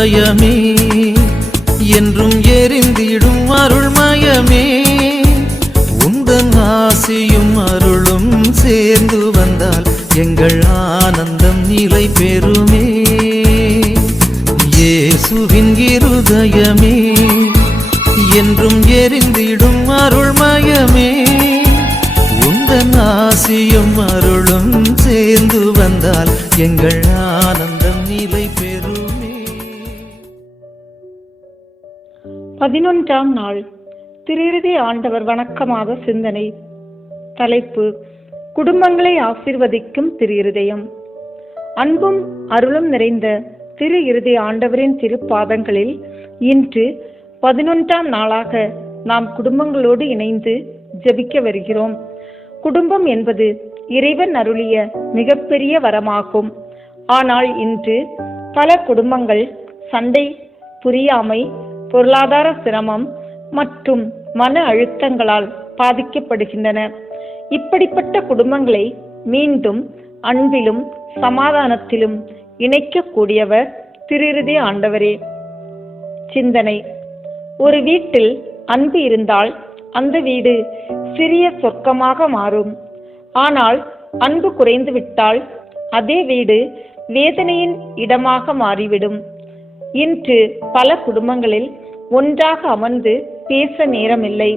இருதயமே என்றும் எரிந்திடும் அருள்மயமே, உந்தன் ஆசியும் அருளும் சேர்ந்து வந்தால் எங்கள் ஆனந்தம் நிலை பெறுமே. இயேசுவின் இருதயமே என்றும் எரிந்திடும் அருள்மயமே, உந்தன் ஆசியும் அருளும் சேர்ந்து வந்தால் எங்கள் ஆனந்தம் நிலை பெறுமே. 11ஆம் நாள் திருஇறுதி ஆண்டவர் வணக்கமாக சிந்தனை. தலைப்பு: குடும்பங்களை ஆசீர்வதிக்கும் திருஇருதயம். அன்பும் அருளும் நிறைந்த திரு இருதய ஆண்டவரின் திருப்பாதங்களில் இன்று 11ஆம் நாளாக நாம் குடும்பங்களோடு இணைந்து ஜெபிக்க வருகிறோம். குடும்பம் என்பது இறைவன் அருளிய மிகப்பெரிய வரமாகும். ஆனால் இன்று பல குடும்பங்கள் சண்டை, புரியாமை, பொருளாதார சிரமம் மற்றும் மன அழுத்தங்களால் பாதிக்கப்படுகின்றன. இப்படிப்பட்ட குடும்பங்களை மீண்டும் அன்பிலும் சமாதானத்திலும் இணைக்கக்கூடியவர் திருஇறுதி ஆண்டவரே. சிந்தனை: ஒரு வீட்டில் அன்பு இருந்தால் அந்த வீடு சிறிய சொர்க்கமாக மாறும். ஆனால் அன்பு குறைந்து விட்டால் அதே வீடு வேதனையின் இடமாக மாறிவிடும். இன்று பல குடும்பங்களில் ஒன்றாக அமர்ந்து பேச நேரமில்லை.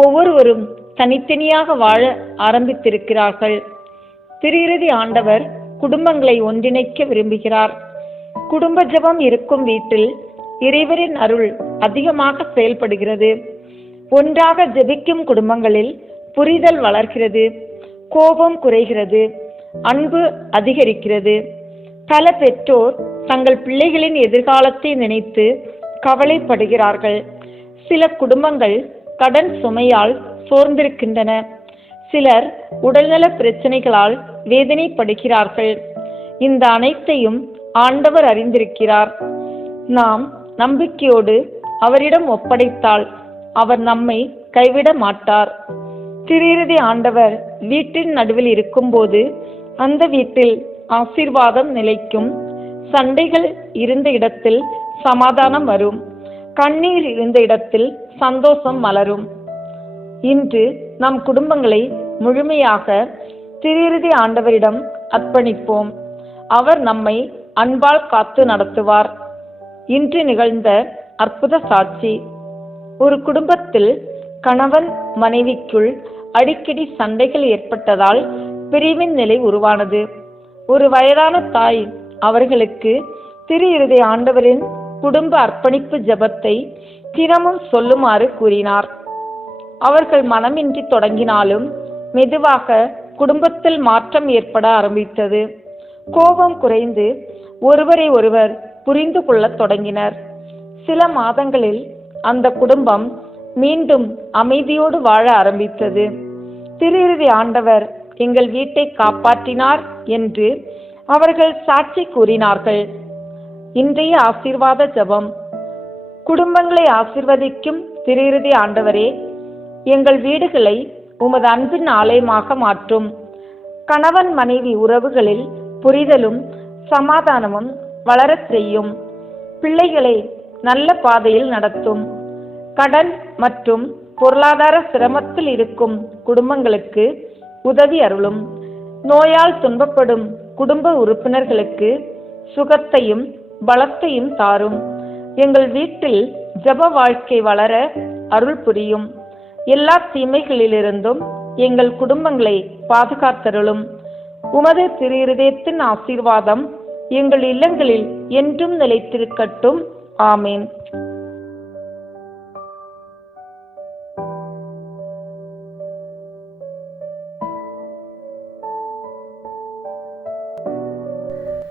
ஒவ்வொருவரும் தனித்தனியாக வாழ ஆரம்பித்திருக்கிறார்கள். திருஇறுதி ஆண்டவர் குடும்பங்களை ஒன்றிணைக்க விரும்புகிறார். குடும்ப ஜெபம் இருக்கும் வீட்டில் இறைவரின் அருள் அதிகமாக செயல்படுகிறது. ஒன்றாக ஜெபிக்கும் குடும்பங்களில் புரிதல் வளர்கிறது, கோபம் குறைகிறது, அன்பு அதிகரிக்கிறது. பல பெற்றோர் தங்கள் பிள்ளைகளின் எதிர்காலத்தை நினைத்து கவலைப்படுகிறார்கள். சில குடும்பங்கள் கடன் சுமையால் சோர்ந்திருக்கின்றன. சிலர் உடல்நல பிரச்சனைகளால் வேதனைப்படுகிறார்கள். இந்த அனைத்தையும் ஆண்டவர் அறிந்திருக்கிறார். நாம் நம்பிக்கையோடு அவரிடம் ஒப்படைத்தால் அவர் நம்மை கைவிட மாட்டார். திருஇறுதி ஆண்டவர் வீட்டின் நடுவில் இருக்கும்போது அந்த வீட்டில் ஆசீர்வாதம் நிலைக்கும். சண்டைகள் இருந்த இடத்தில் சமாதானம் வரும். கண்ணீர் இருந்த இடத்தில் சந்தோஷம் மலரும். இன்று நம் குடும்பங்களை முழுமையாக திருஇறுதி ஆண்டவரிடம் அர்ப்பணிப்போம். அவர் நம்மை அன்பால் காத்து நடத்துவார். இன்று நிகழ்ந்த அற்புத சாட்சி: ஒரு குடும்பத்தில் கணவன் மனைவிக்குள் அடிக்கடி சண்டைகள் ஏற்பட்டதால் பிரிவின் நிலை உருவானது. ஒரு வயதான தாய் அவர்களுக்கு திருஇறுதி ஆண்டவரின் குடும்ப அர்ப்பணிப்பு ஜெபத்தை தினமும் சொல்லுமாறு கூறினார். அவர்கள் மனமின்றி தொடங்கினாலும் மெதுவாக குடும்பத்தில் மாற்றம் ஏற்பட ஆரம்பித்தது. கோபம் குறைந்து ஒருவரை ஒருவர் புரிந்து கொள்ளத் தொடங்கினர். சில மாதங்களில் அந்த குடும்பம் மீண்டும் அமைதியோடு வாழ ஆரம்பித்தது. திருஇறுதி ஆண்டவர் எங்கள் வீட்டை காப்பாற்றினார் என்று அவர்கள் சாட்சி கூறினார்கள். இன்றைய ஆசீர்வாத ஜெபம்: குடும்பங்களை ஆசீர்வதிக்கும் திருஇறுதி ஆண்டவரே, எங்கள் வீடுகளை உமது அன்பின் ஆலயமாக மாற்றும். கணவன் மனைவி உறவுகளில் புரிதலும் சமாதானமும் வளரச் செய்யும். பிள்ளைகளை நல்ல பாதையில் நடத்தும். கடன் மற்றும் பொருளாதார சிரமத்தில் இருக்கும் குடும்பங்களுக்கு உதவி அருளும். நோயால் துன்பப்படும் குடும்ப உறுப்பினர்களுக்கு சுகத்தையும் பலத்தையும் தாரும். எங்கள் வீட்டில் ஜெப வாழ்க்கை வளர அருள் புரியும். எல்லா தீமைகளிலிருந்தும் எங்கள் குடும்பங்களை பாதுகாத்தருளும். உமது திருஇருதயத்தின் ஆசீர்வாதம் எங்கள் இல்லங்களில் என்றும் நிலைத்திருக்கட்டும். ஆமேன்.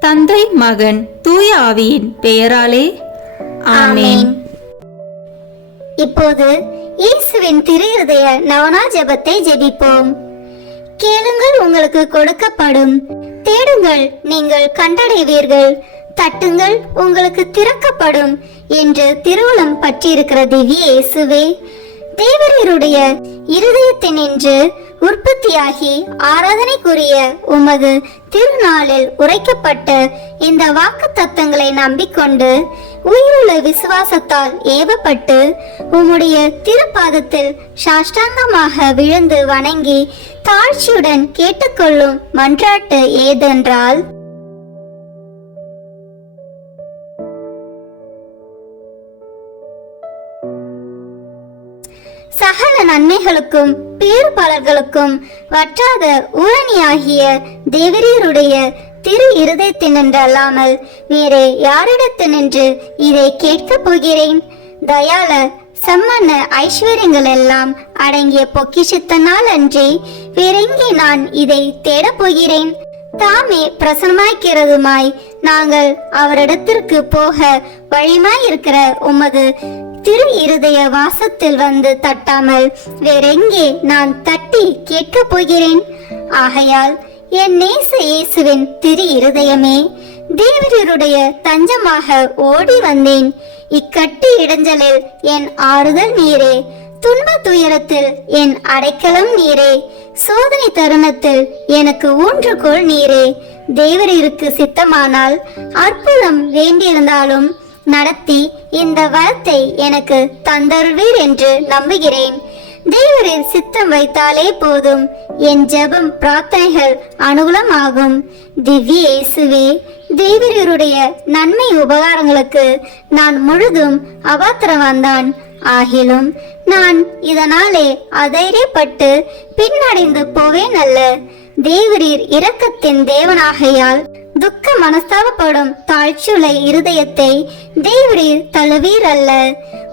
தந்தை, மகன், தூய ஆவியின் பெயராலே ஆமேன். இப்போது இயேசுவின் திருஇருதய நவனா ஜெபத்தை ஜெபிப்போம். கேளுங்கள், உங்களுக்கு கொடுக்கப்படும். தேடுங்கள், நீங்கள் கண்டடைவீர்கள். தட்டுங்கள், உங்களுக்கு திறக்கப்படும் என்று திருவுளம் பற்றியிருக்கிற திவ்ய இயேசுவே, தேவரீருடைய இருதயத்தினின்று உற்பத்தியாகி ஆராதனைக்குரிய உமது திருநாளில் உரைக்கப்பட்ட இந்த வாக்கு தத்தங்களை நம்பிக்கொண்டு உயிருள்ள விசுவாசத்தால் ஏவப்பட்டு உம்முடைய திருப்பாதத்தில் சாஷ்டாங்கமாக விழுந்து வணங்கி தாழ்ச்சியுடன் கேட்டுக்கொள்ளும் மன்றாட்டு ஏதென்றால், சகல நன்மைகளுக்கும் பேறுபாலர்களுக்கும் வற்றாத ஊரணியாகிய தேவரீருடைய திரு இருதயத்தினின்றல்லாமல் வேறு யாரிடத்தினின்று இதை கேட்கப் போகிறேன்? தயால சம்மன்ன ஐஸ்வர்யங்கள் எல்லாம் அடங்கிய பொக்கிஷத்தினால் அன்றி வேறெங்கே நான் இதை தேடப் போகிறேன்? தாமே பிரசன்னமாய்க்கிறதுமாய் நாங்கள் அவரிடத்திற்கு போக வழிமாயிருக்கிற உமது திரு இருதய வாசத்தில் வந்து தட்டாமல் வேறெங்கே நான் தட்டி கேட்கப் போகிறேன்? ஆகையால் என் நேச இயேசுவின் திரு இருதயமே, தேவரீருடைய தஞ்சமாக ஓடி வந்தேன். இக்கட்டு இடைஞ்சலில் என் ஆறுதல் நீரே, துன்ப துயரத்தில் என் அடைக்கலம் நீரே, சோதனை தருணத்தில் எனக்கு ஊன்றுகோல் நீரே. தேவரீருக்கு சித்தமானால் அற்புதம் வேண்டியிருந்தாலும் நடத்தி இந்த வரத்தை எனக்கு தந்தருள்வீர் என்று நம்புகிறேன். தேவரீர் சித்தம் வைத்தாலே போதும், என் ஜெபம் பிரார்த்தனைகள் அனுகூலமாகும். திவ்ய இயேசுவே, தேவரீருடைய நன்மை உபகாரங்களுக்கு நான் முழுதும் அபாத்திரவான்தான். ஆகிலும் நான் இதனாலே அதைரியப்பட்டு பின்னடைந்து போவேன் அல்ல. தேவரீர் இரக்கத்தின் தேவனாகையால் துக்க மனஸ்தாபப்படும் தாழ்ச்சியுள்ள இருதயத்தை தேவரீர் தழுவீர் அல்ல.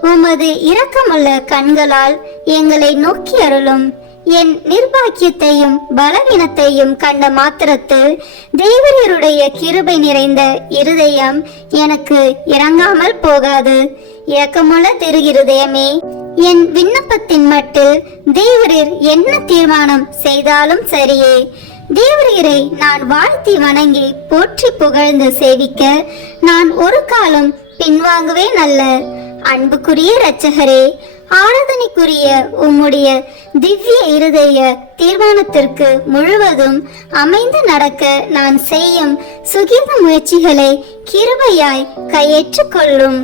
உமது இரக்கமுள்ள கண்களால் எங்களை நோக்கி அருளும். என் நிர்பாக்கியத்தையும் பலவீனத்தையும் கண்ட மாத்திரத்தில் தேவரீருடைய கிருபை நிறைந்த இருதயம் எனக்கு இறங்காமல் போகாது. இரக்கமுள்ள திரு இருதயமே, என் விண்ணப்பத்தின் மட்டில் தேவரீர் என்ன தீர்மானம் செய்தாலும் சரியே. தேவரீரை நான் வாழ்த்தி வணங்கி போற்றி புகழ்ந்து சேவிக்க நான் ஒரு காலம் பின்வாங்குவேன் அல்ல. அன்புக்குரிய இரட்சகரே, ஆராதனைக்குரிய உம்முடைய திவ்ய இருதய தீர்மானத்திற்கு முழுவதும் அமைந்து நடக்க நான் செய்யும் சுகீத முயற்சிகளை கிருபையாய் கையேற்றுக் கொள்ளும்.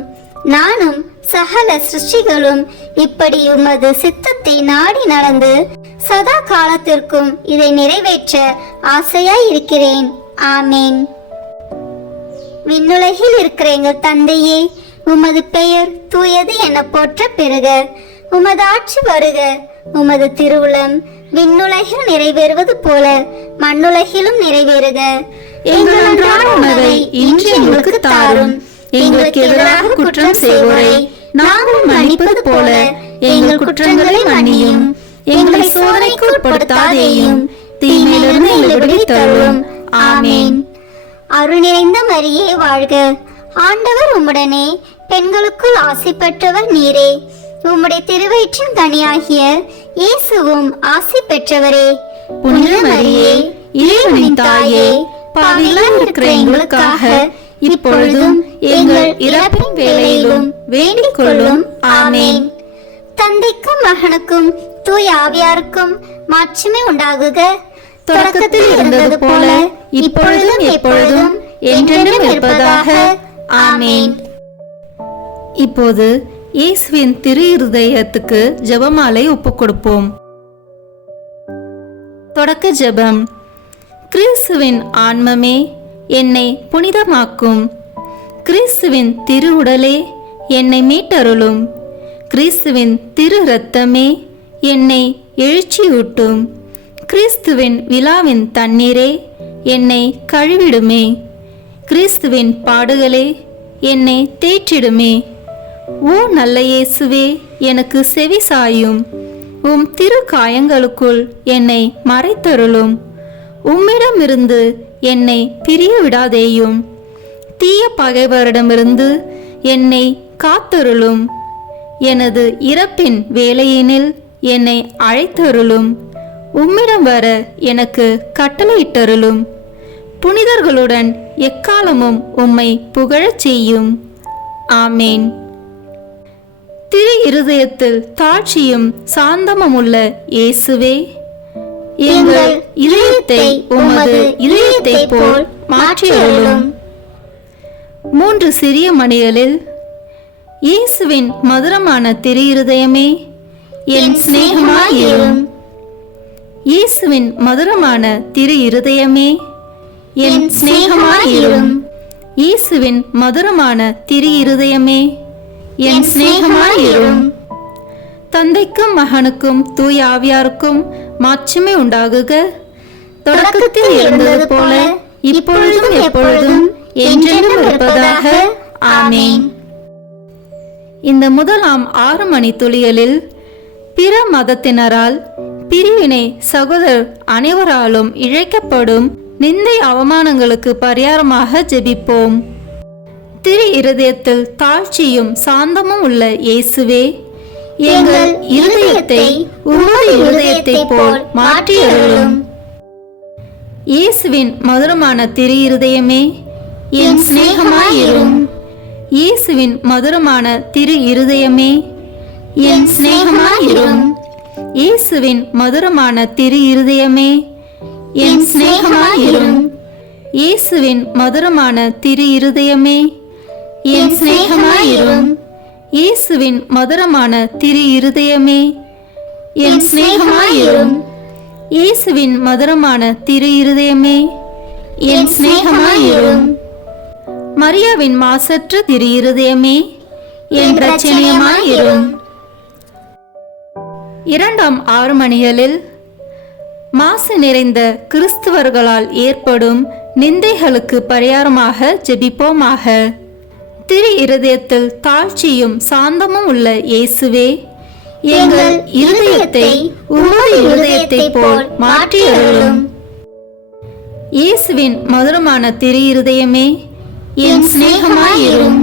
நானும் சகல சிருஷ்டிகளும் இப்படி உமது சித்தத்தை நாடி நடந்து சதா காலத்திற்கும் இதை நிறைவேற்ற ஆசையாய் இருக்கிறேன். ஆமேன். விண்ணுலகில் இருக்கிற எங்கள் தந்தையே, உமது பெயர் தூயது என போற்ற பெறுக. உமது ஆட்சி வருக. உமது திருவுளம் விண்ணுலகில் நிறைவேறுவது போல மண்ணுலகிலும் நிறைவேறுக. எங்கள் அன்றாட உணவை இன்று எங்களுக்கு தாரும். எங்களுக்கு எதிராக குற்றம் செய்வோரை நாங்கள் மன்னிப்பது போல எங்கள் குற்றங்களை மன்னியும். எங்களை சோதனைக்கு உட்படுத்தாதேயும், தீமையிலிருந்து எங்களை விடுவித்தருளும். ஆமேன். அருள் நிறைந்த மரியே வாழ்க. ஆண்டவர் உம்முடனே, பெண்களுக்குள் ஆசி பெற்றவர் நீரே. உம்முடைய திருவயிற்றின் கனியாகிய இயேசுவும் ஆசி பெற்றவரே. புனித மரியே, இறைவனின் தாயே, பாவிகளாய் இருக்கிற எங்களுக்காக இப்பொழுதும் எங்கள் இறப்பின் வேளையிலும் வேண்டிக் கொள்ளும். ஆமேன். தந்தைக்கும் மகனுக்கும் தூய ஆவியாருக்கும் மாட்சிமை உண்டாகுக. தொடக்கத்தில் இருந்தது போல இப்பொழுதும் எப்பொழுதும் என்றென்றும் இருப்பதாக. ஆமேன். இப்போது இயேசுவின் திரு இருதயத்துக்கு ஜெபமாலை ஒப்புக் கொடுப்போம். தொடக்க ஜெபம். கிறிஸ்துவின் ஆன்மமே, என்னை புனிதமாக்கும். கிறிஸ்துவின் திரு உடலே, என்னை மீட்டருளும். கிறிஸ்துவின் திரு இரத்தமே, என்னை எழுச்சியூட்டும். கிறிஸ்துவின் விழாவின் தண்ணீரே, என்னை கழுவிடுமே. கிறிஸ்துவின் பாடுகளே, என்னை தேற்றிடுமே. ஓ நல்ல இயேசுவே, எனக்கு செவி சாயும். உம் திரு காயங்களுக்குள் என்னை மறைத்தருளும். உம்மிடமிருந்து என்னை பிரிய விடாதேயும். தீய பகைவரிடமிருந்து என்னை காத்தருளும். எனது இறப்பின் வேளையினில் என்னை அழைத்தருளும். உம்மிடம் வர எனக்கு கட்டளையிட்டருளும். புனிதர்களுடன் எக்காலமும் உம்மை புகழச் செய்யும். ஆமேன். திரு இருதயத்தில் தாட்சியும் சாந்தமும் உள்ள இயேசுவே, எங்கள் இதயத்தை உமது இதயத்தை போல் மாற்றியருளும். 3 சிறிய மணிகளில் இயேசுவின் மதுரமான திரு இருதயமே என் சிநேகமாயிரும். இயேசுவின் மதுரமான திரு இருதயமே என் சிநேகமாயிரும். இயேசுவின் மதுரமான திரு இருதயமே என் சிநேகமாயிரும். தந்தைக்கும் மகனுக்கும் தூய ஆவியாருக்கும் மாட்சிமை உண்டாகுக. தொடக்கத்தில் இருந்தது போல இப்பொழுதும் எப்பொழுதும் என்றென்றும் இருப்பதாக. ஆமென். இந்த முதலாம் 6 மணி துளிகளில் பிற மதத்தினரால் பிரிவினை சகோதரர் அனைவராலும் இழைக்கப்படும் நிந்தை அவமானங்களுக்கு பரிகாரமாக ஜெபிப்போம். திரு இருதயத்தில் தாழ்ச்சியும் சாந்தமும் உள்ள இயேசுவே, எங்கள் இருதயத்தை உமது இருதயத்தை போல் மாற்றியருளும். இயேசுவின் மதுரமான திரு இருதயமே என் சிநேகமாயிரும். இயேசுவின் மதுரமான திரு இருதயமே என் சிநேகமாயிரும். இயேசுவின் மதுரமான திரு இருதயமே என் சிநேகமாயிரும். இயேசுவின் மதுரமான திரு இருதயமே என் சிநேகமாயிரும். இயேசுவின் மதுரமான திரு இருதயமே என் சிநேகமாயிரும். இயேசுவின் மதுரமான திரு இருதயமே என் சிநேகமாயிரும். மரியாவின் மாசற்ற திரு இருதயமே என் இரட்சணியமாயிரும். 2ஆம் 6 மணிகளில் மாசு நிறைந்த கிறிஸ்துவர்களால் ஏற்படும் நிந்தைகளுக்கு பரிகாரமாக ஜெபிப்போமாக. திரு இருதயத்தில் தாழ்ச்சியும் சாந்தமும் உள்ள இயேசுவே, எங்கள் இருதயத்தை உமது இருதயத்தை போல் மாற்றியருளும். இயேசுவின் மதுரமான திரு இருதயமே என் சிநேகமாயிரும்.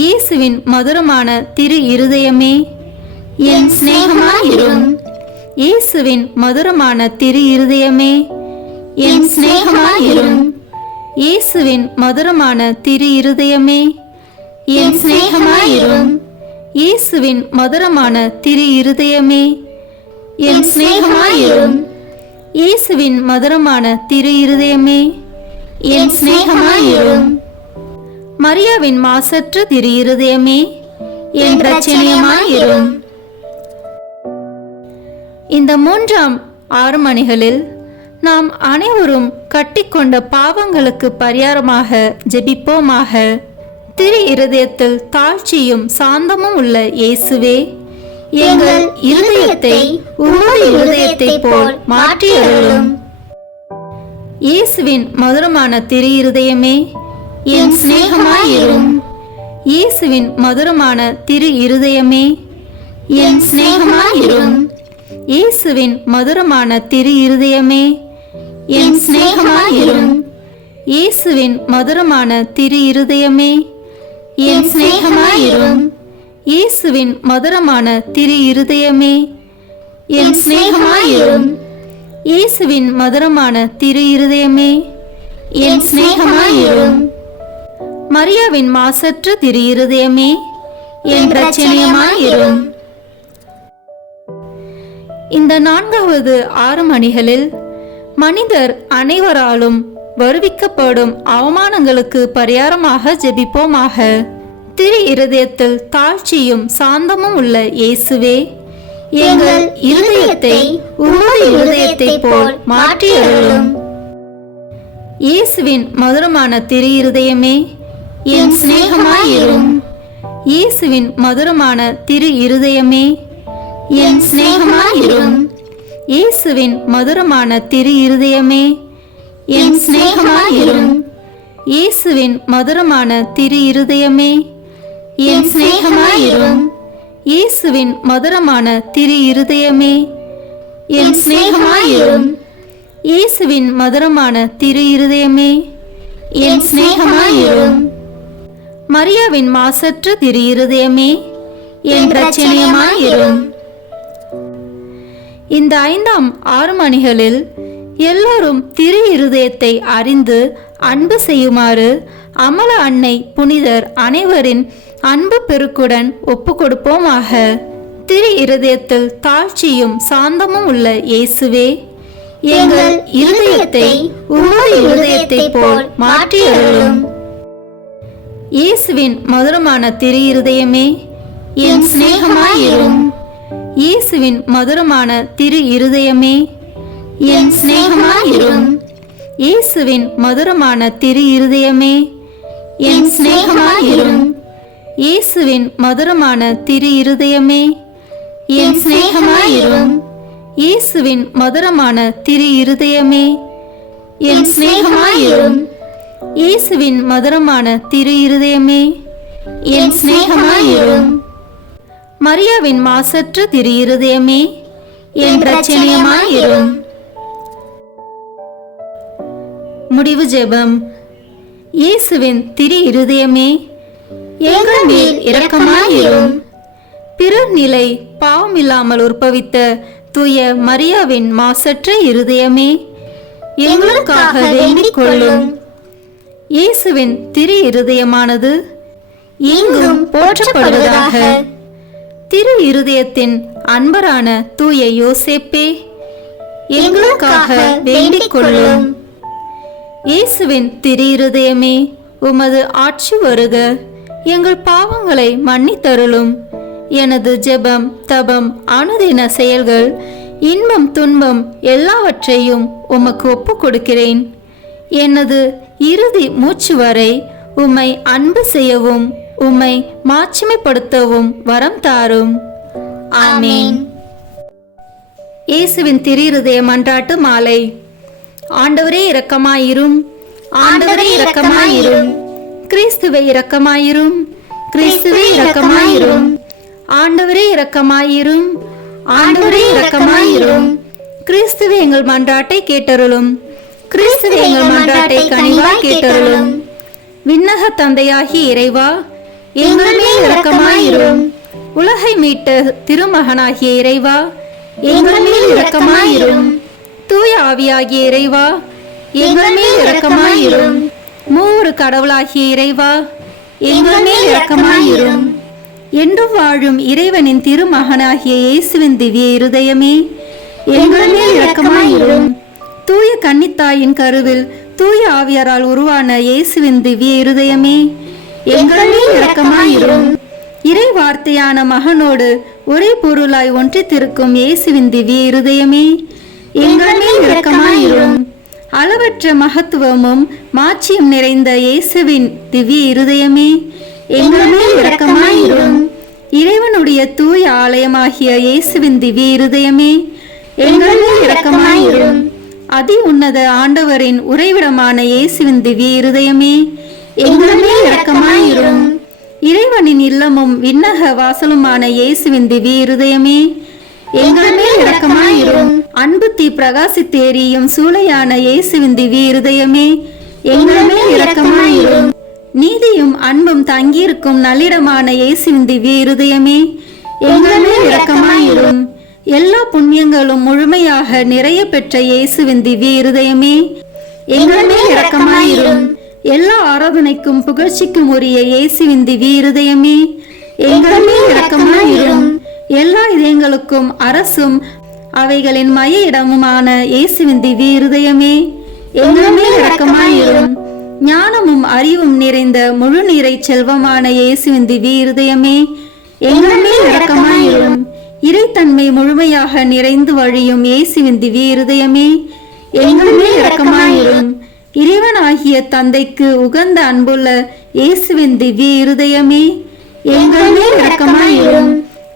இயேசுவின் மதுரமான திரு இருதயமே என் சிநேகமாயிரும். இயேசுவின் மதுரமான திரு இருதயமே என் சிநேகமாயிரும். இயேசுவின் மதுரமான திரு இருதயமே என் சிநேகமாயிரும். இயேசுவின் மதுரமான திரு இருதயமே என் சிநேகமாயிரும். இயேசுவின் மதுரமான திரு இருதயமே என் சிநேகமாயிரும். மரியாவின் மாசற்ற திரு இருதயமே என் இரட்சணியமாயிரும். இந்த 3ஆம் 6 மணிகளில் நாம் அனைவரும் கட்டிக்கொண்ட பாவங்களுக்கு பரிகாரமாக ஜெபிப்போமாக. திரு இருதயத்தில் தாழ்ச்சியும் சாந்தமும் உள்ள இயேசுவே, எங்கள் இருதயத்தை உமது இருதயத்தை போல் மாற்றியருளும். இயேசுவின் மதுரமான திரு இருதயமே என் சிநேகமாயிரும். இயேசுவின் மதுரமான திரு இருதயமே என் சிநேகமாயிரும். இயேசுவின் மதுரமான திரு இருதயமே என் சிநேகமாயிரும். இயேசுவின் மதுரமான திரு இருதயமே என் சிநேகமாயிரும். இயேசுவின் மதுரமான திரு இருதயமே என் சிநேகமாயிரும். இயேசுவின் மதுரமான திரு இருதயமே என் சிநேகமாயிரும். மரியாவின் மாசற்ற திரு இருதயமே என் இரட்சணியமாயிரும். இந்த 4வது 6 மணிகளில் மனிதர் அனைவராலும் வருவிக்கப்படும் அவமானங்களுக்கு பரிகாரமாக ஜெபிப்போமாக. திரு இருதயத்தில் தாழ்ச்சியும் சாந்தமும் உள்ள இயேசுவே, எங்கள் இருதயத்தை உமது இருதயத்தை போல் மாற்றியருளும். இயேசுவின் மதுரமான திரு இருதயமே என் சிநேகமாயிரும். இயேசுவின் மதுரமான திரு இருதயமே என் சிநேகமாயிரும். இயேசுவின் மதுரமான திரு இருதயமே என் சிநேகமாயிரும். இயேசுவின் மதுரமான திரு இருதயமே என் சிநேகமாயிரும். இயேசுவின் மதுரமான திரு இருதயமே என் சிநேகமாயிரும். இயேசுவின் மதுரமான திரு இருதயமே என் சிநேகமாயிரும். மரியாவின் மாசற்ற திரு இருதயமே என் இரட்சணியமாயிரும். இந்த 5ஆம் 6 மணிகளில் எல்லோரும் திரு இருதயத்தை அறிந்து அன்பு செய்யுமாறு அமல அன்னை புனிதர் அனைவரின் அன்பு பெருக்குடன் ஒப்பு கொடுப்போமாக. திரு இருதயத்தில் தாழ்ச்சியும் சாந்தமும் உள்ள இயேசுவே, எங்கள் இருதயத்தை உமது இருதயத்தை போல் மாற்றி அருளும். இயேசுவின் மதுரமான திரு இருதயமே, என் சிநேகமாயிரும். இயேசுவின் மதுரமான திரு இருதயமே, என் சிநேகமாயிரும். இயேசுவின் மதுரமான திரு இருதயமே, என் சிநேகமாயிரும். இயேசுவின் மதுரமான திரு இருதயமே, என் சிநேகமாயிரும். இயேசுவின் மதுரமான திரு இருதயமே, என் சிநேகமாயிரும். இயேசுவின் மதுரமான திரு இருதயமே, என் சிநேகமாயிரும். மரியாவின் மாசற்ற திரு இருதயமே, என் இரட்சணியமாயிரும். முடிவு ஜெபம். இயேசுவின் திரு இருதயமே, எங்கள் மேல் இரக்கமாயிரும். பிறர் நிலை பாவமில்லாமல் உற்பவித்த தூய மரியாவின் மாசற்ற இருதயமே, எங்களுக்காக வேண்டிக் கொள்ளும். இயேசுவின் திரு இருதயமானது எங்கும் போற்றப்படுவதாக. திரு இருதயத்தின் அன்பரான தூய யோசேப்பே, எங்களுக்காக வேண்டிக் கொள்ளும். இயேசுவின் திரு இருதயமே, உமது ஆட்சி வருக, எங்கள் பாவங்களை மன்னித்தருளும். எனது ஜெபம், தபம், அனுதின செயல்கள், இன்பம் துன்பம் எல்லாவற்றையும் உமக்கு ஒப்பு கொடுக்கிறேன். எனது இறுதி மூச்சு வரை உம்மை அன்பு செய்யவும் உம்மை மாட்சிமைப்படுத்தவும் வரம் தாரும். ஆமேன். இயேசுவின் திரு இருதய மன்றாட்டு மாலை. ஆண்டவரே இரக்கமாயிரும். ஆண்டவரே இரக்கமாயிரும். கிறிஸ்துவே இரக்கமாயிரும். கிறிஸ்துவே இரக்கமாயிரும். ஆண்டவரே இரக்கமாயிரும். ஆண்டவரே இரக்கமாயிரும். கிறிஸ்துவே எங்கள் மன்றாட்டை கேட்டருளும். கிறிஸ்துவே எங்கள் மன்றாட்டை கனிவாய் கேட்டருளும். விண்ணக தந்தையாகி இறைவா, எங்கள் மேல் இரக்கமாயிரும். உலகை மீட்ட திருமகனாகிய இறைவா, எங்கள் மேல் இரக்கமாயிரும். தூய ஆவியாகிய இறைவா, எங்கள் மேல் இரக்கமாயிரும். மூவரு கடவுளாகிய இறைவா, எங்கள் மேல் இரக்கமாயிரும். என்றும் வாழும் இறைவனின் திருமகனாகிய இயேசுவின் திவ்ய இருதயமே, எங்கள் மேல் இரக்கமாயிரும். தூய கன்னித்தாயின் கருவில் தூய ஆவியாரால் உருவான இயேசுவின் திவ்ய இருதயமே, எங்கள் மேல் இரக்கமாயிரும். இறை வார்த்தையான மகனோடு ஒரே பொருளாய் ஒன்றித்திருக்கும் இயேசுவின் திவ்ய இருதயமே, எங்கள் மேல் இரக்கமாயிரும். அளவற்ற மகத்துவமும் மாட்சியும் நிறைந்த இயேசுவின் திவ்ய இருதயமே, எங்கள் மேல் இரக்கமாயிரும். இறைவனுடைய தூய ஆலயமாகிய இயேசுவின் திவ்ய இருதயமே, எங்கள் மேல் இரக்கமாயிரும். அதி உன்னத ஆண்டவரின் உறைவிடமான இயேசுவின் திவ்ய இருதயமே, எங்கள் மேல் இரக்கமாயிரும். இறைவனின் இல்லமும் விண்ணக வாசலுமான இயேசுவின் திவ்ய இருதயமே, எங்கள் மேல் இரக்கமாயிரும். அன்பு தீ பிரகாசித்து எரியும் சூளையான இயேசுவின் திவ்ய இருதயமே, எங்கள் மேல் இரக்கமாயிரும். நீதியும் அன்பும் தங்கியிருக்கும் நல்லிடமான இயேசுவின் திவ்ய இருதயமே, எங்கள் மேல் இரக்கமாயிரும். எல்லா புண்ணியங்களும் முழுமையாக நிறைய பெற்ற இயேசுவின் திவ்ய இருதயமே, எங்கள் மேல் இரக்கமாயிரும். எல்லா ஆராதனைக்கும் புகழ்ச்சிக்கும் உரிய இயேசுவின் திவ்ய இருதயமே, எங்கள் மேல் இரக்கமாயிரும். எல்லா இதயங்களுக்கும் அரசும் அவைகளின் மைய இடமுமான இயேசுவின் திவ்ய இருதயமே, எங்கள் மேல் இரக்கமாயிரும். ஞானமும் அறிவும் நிறைந்த முழு நீரை செல்வமான இயேசுவின் திவ்ய இருதயமே, எங்கள் மேல் இரக்கமாயிரும். இறைத்தன்மை முழுமையாக நிறைந்து வழியும் இயேசுவின் திவ்ய இருதயமே, எங்கள் மேல் இரக்கமாயிரும். இறைவனாகிய தந்தைக்கு உகந்த அன்புள்ள இயேசுவின் திவ்ய இருதயமே, எங்கள் மேல் இரக்கமாயிரும்.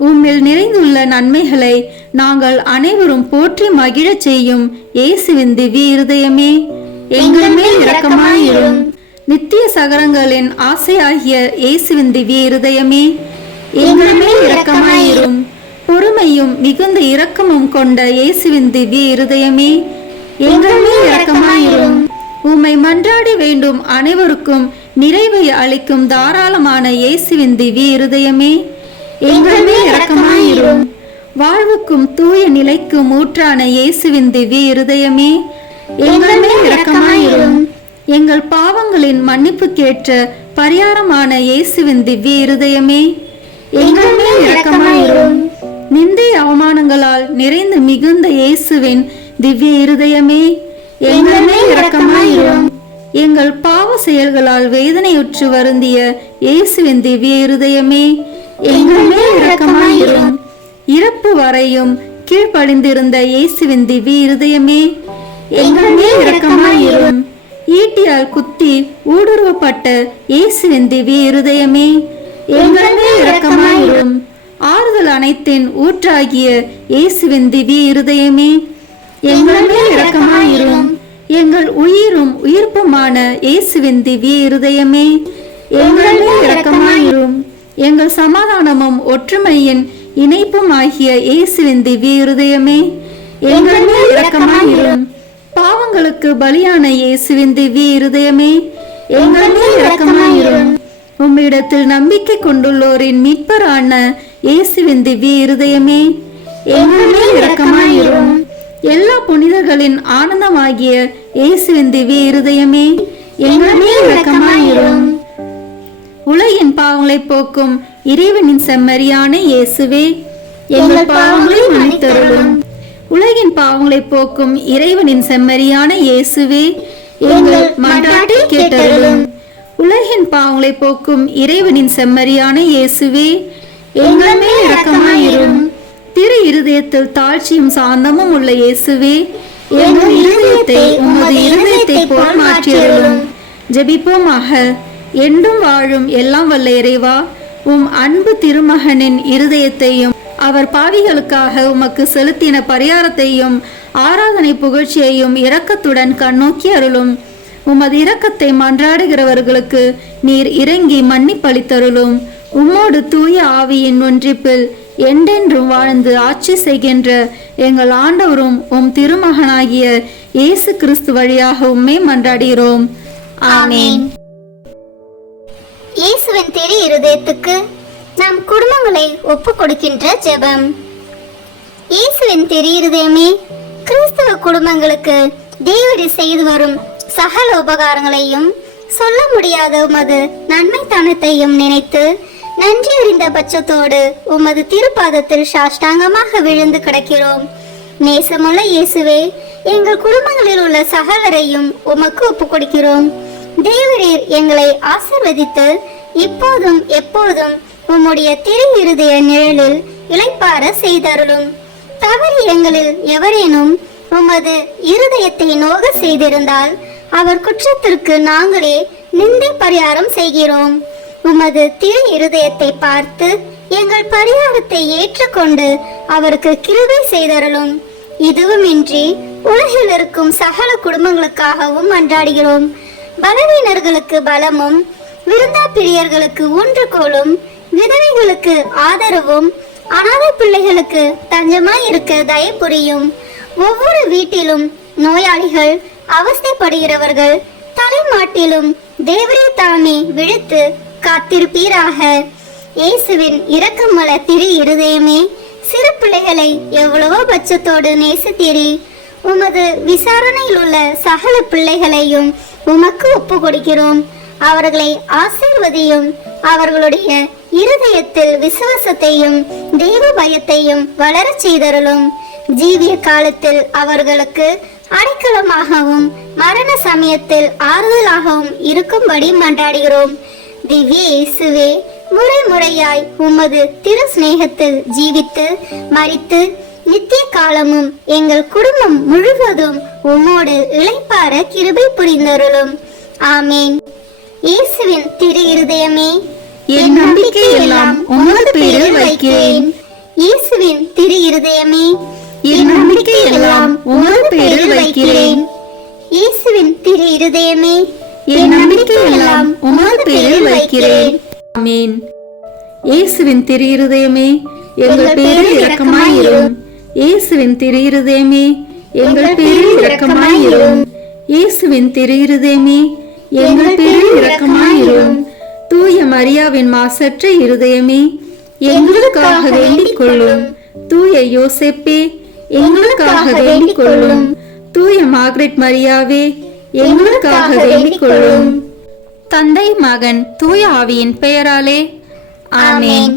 உம்மில் நிறைந்துள்ள நன்மைகளை நாங்கள் அனைவரும் போற்றி மகிழச் செய்யும் இயேசுவின் திவ்ய இருதயமே, எங்கள் மேல் இரக்கமாயிரும். நித்திய சகரங்களின் ஆசையாகிய இயேசுவின் திவ்ய இருதயமே, எங்கள் மேல் இரக்கமாயிரும். பொறுமையும் மிகுந்த இரக்கமும் கொண்ட இயேசுவின் திவ்ய இருதயமே, எங்கள் மேல் இரக்கமாயிரும். உம்மை மன்றாடி வேண்டும் அனைவருக்கும் நிறைவை அளிக்கும் தாராளமான இயேசுவின் திவ்ய இருதயமே, எங்கள் மேல் இரக்கமாயிரும். வாழ்வுக்கும் தூய நிலைக்கும் ஊற்றான இயேசுவின் திவ்ய இருதயமே, எங்கள் மேல் இரக்கமாயிரும். எங்கள் பாவங்களின் மன்னிப்புக்கேற்ற பரிகாரமான இயேசுவின் திவ்ய இருதயமே, எங்கள் மேல் இரக்கமாயிரும். நிந்தை அவமானங்களால் நிறைந்து மிகுந்த இயேசுவின் திவ்ய இருதயமே, எங்கள் மேல் இரக்கமாயிரும். எங்கள் பாவ செயல்களால் வேதனையுற்று வருந்திய இயேசுவின் திவ்ய இருதயமே, எங்கள் மேல் இரக்கமாயிரும். இறப்பு வரையும் கீழ்ப்படிந்திருந்த இயேசுவின் திவ்ய இருதயமே, எங்கள் மேல் இரக்கமாயிரும். ஈட்டியால் குத்தி ஊடுருவப்பட்ட இயேசுவின் திவ்ய இருதயமே, எங்கள் மேல் இரக்கமாயிரும். ஆறுதல் அனைத்தின் ஊற்றாகிய இயேசுவின் திவ்ய இருதயமே, எங்கள் மேல் இரக்கமாயிரும். எங்கள் உயிரும் உயிர்ப்புமான இயேசுவின் திவ்ய இருதயமே, எங்கள் மேல் இரக்கமாயிரும். எங்கள் சமாதானமும் ஒற்றுமையின் இணைப்பும் ஆகிய இயேசுவின் திவ்ய இருதயமே, எங்கள் மேல் இரக்கமாயிரும். பாவங்களுக்கு பலியான இயேசுவின் திவ்ய இருதயமே, எங்கள் மேல் இரக்கமாயிரும். உம்மிடத்தில் நம்பிக்கை கொண்டுள்ளோரின் மீட்பரான இயேசுவின் திவ்ய இருதயமே, எங்கள் மேல் இரக்கமாயிரும். எல்லா புனிதர்களின் ஆனந்தமாகிய இயேசுவின் திவ்ய இருதயமே, எங்கள் மேல் இரக்கமாயிரும். உலகின் பாவங்களை போக்கும் இறைவனின் செம்மறியான இயேசுவே, எங்கள் பாவங்களை மன்னித்தருளும். உலகின் பாவங்களை போக்கும் இறைவனின் செம்மறியான இயேசுவே, எங்கள் மன்றாட்டை கேட்டருளும். உலகின் பாவங்களை போக்கும் இறைவனின் செம்மறியான இயேசுவே, எங்கள் மேல் இரக்கமாயிரும். திரு இருதயத்தில் தாழ்ச்சியும் சாந்தமும் உள்ள இயேசுவே, எங்கள் இருதயத்தை உமது இருதயத்தை போல் மாற்றியருளும். ஜெபிப்போமாக. என்றும் வாழும் எல்லாம் வல்ல இறைவா, உம் அன்பு திருமகனின் இருதயத்தையும் அவர் பாவிகளுக்காக உமக்கு செலுத்தின பரிகாரத்தையும் ஆராதனை புகழ்ச்சியையும் இரக்கத்துடன் கண்ணோக்கி அருளும். உமது இரக்கத்தை மன்றாடுகிறவர்களுக்கு நீர் இறங்கி மன்னிப்பளித்தருளும். உம்மோடு தூய ஆவியின் ஒன்றிப்பில் என்றென்றும் வாழ்ந்து ஆட்சி செய்கின்ற எங்கள் ஆண்டவரும் உம் திருமகனாகிய இயேசு கிறிஸ்து வழியாக உம்மை மன்றாடுகிறோம். ஆமென். இயேசுவின் திரு இருதயத்துக்கு நம் குடும்பங்களை ஒப்பு கொடுக்கின்ற ஜெபம். இயேசுவின் திரு இருதயமே, கிறிஸ்தவ குடும்பங்களுக்கு தேவரீ செய்து வரும் சகல உபகாரங்களையும் சொல்ல முடியாத உமது நன்மைத்தனத்தையும் நினைத்து நன்றி அறிந்த பட்சத்தோடு உமது திருப்பாதத்தில் சாஷ்டாங்கமாக விழுந்து கிடக்கிறோம். நேசமுள்ள இயேசுவே, எங்கள் குடும்பங்களில் உள்ள சகலரையும் உமக்கு ஒப்பு கொடுக்கிறோம். தேவரீர் எங்களை ஆசீர்வதித்து இப்போதும் எப்போதும் உம்முடைய திரு இருதய நிழலில் இளைப்பார செய்தருளும். தவறு எங்களில் எவரேனும் உமது இருதயத்தை நோக செய்திருந்தால் அவர் குற்றத்திற்கு நாங்களே நிந்தை பரிகாரம் செய்கிறோம். உமது திரு இருதயத்தை பார்த்து எங்கள் பரிகாரத்தை ஏற்றுக்கொண்டு அவருக்கு கிருபை செய்தருளும். இதுவுமின்றி உலகில் இருக்கும் சகல குடும்பங்களுக்காகவும் மன்றாடுகிறோம். பலவீனர்களுக்கு பலமும், விருந்தா பிரியர்களுக்கு ஊன்றுகோலும், விதவைகளுக்கு ஆதரவும், அனாதை பிள்ளைகளுக்கு தஞ்சமாய் இருக்க தயவு புரியும். ஒவ்வொரு வீட்டிலும் நோயாளிகள், அவஸ்தைப்படுகிறவர்கள் தலைமாட்டிலும் தேவரே தாமே விழுத்து காத்திருப்பீராக. இயேசுவின் இரக்கமுள்ள திரு இருதயமே, சிறு பிள்ளைகளை எவ்வளவோ பட்சத்தோடு நேசித்தீரே. உமது விசாரணையில் உள்ள சகல பிள்ளைகளையும் உமக்கு ஒப்பு கொடுக்கிறோம். அவர்களை ஆசீர்வதியும். அவர்களுடைய இருதயத்தில் விசுவாசத்தையும் தெய்வ பயத்தையும் வளரச் செய்தருளும். ஜீவிய காலத்தில் அவர்களுக்கு அடைக்கலமாகவும் மரண சமயத்தில் ஆறுதலாகவும் இருக்கும்படி மன்றாடுகிறோம். திவ்ய இயேசுவே, முறை முறையாய் உமது திரு சிநேகத்தில் ஜீவித்து மரித்து நித்திய காலமும் எங்கள் குடும்பம் முழுவதும் உம்மோடு இளைப்பார கிருபை புரிந்தருளும். ஆமேன். இயேசுவின் திரு இருதயமே, என் நம்பிக்கை எல்லாம் உமது பேரில் வைக்கிறேன். இயேசுவின் திரு இருதயமே, என் நம்பிக்கை எல்லாம் உமது பேரில் வைக்கிறேன். இயேசுவின் திரு இருதயமே, என் நம்பிக்கை எல்லாம் உமது பேரில் வைக்கிறேன். ஆமென். இயேசுவின் திரு இருதயமே, எங்கள் பேரில் இரக்கமாயிரும். இயேசுவின் திரு இருதயமே, எங்கள் பேரில் இரக்கமாயிரும். இயேசுவின் திரு இருதயமே, எங்கள் பேரில் இரக்கமாயிரும். தூய மரியாவின் மாசற்ற இருதயமே, எங்களுக்காக வேண்டிக் கொள்ளும். தூய யோசேப்பே, எங்களுக்காக வேண்டிக் கொள்ளும். தூய மார்கரெட் மரியாவே, எங்களுக்காக வேண்டிக் கொள்ளும். தந்தை மகன் தூய ஆவியின் பெயராலே ஆமென்.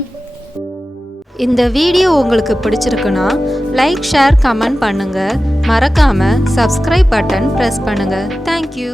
இந்த வீடியோ உங்களுக்கு பிடிச்சிருக்குன்னா லைக், ஷேர், கமெண்ட் பண்ணுங்க. மறக்காம சப்ஸ்கிரைப் பட்டன் பிரஸ் பண்ணுங்க. தேங்க்யூ.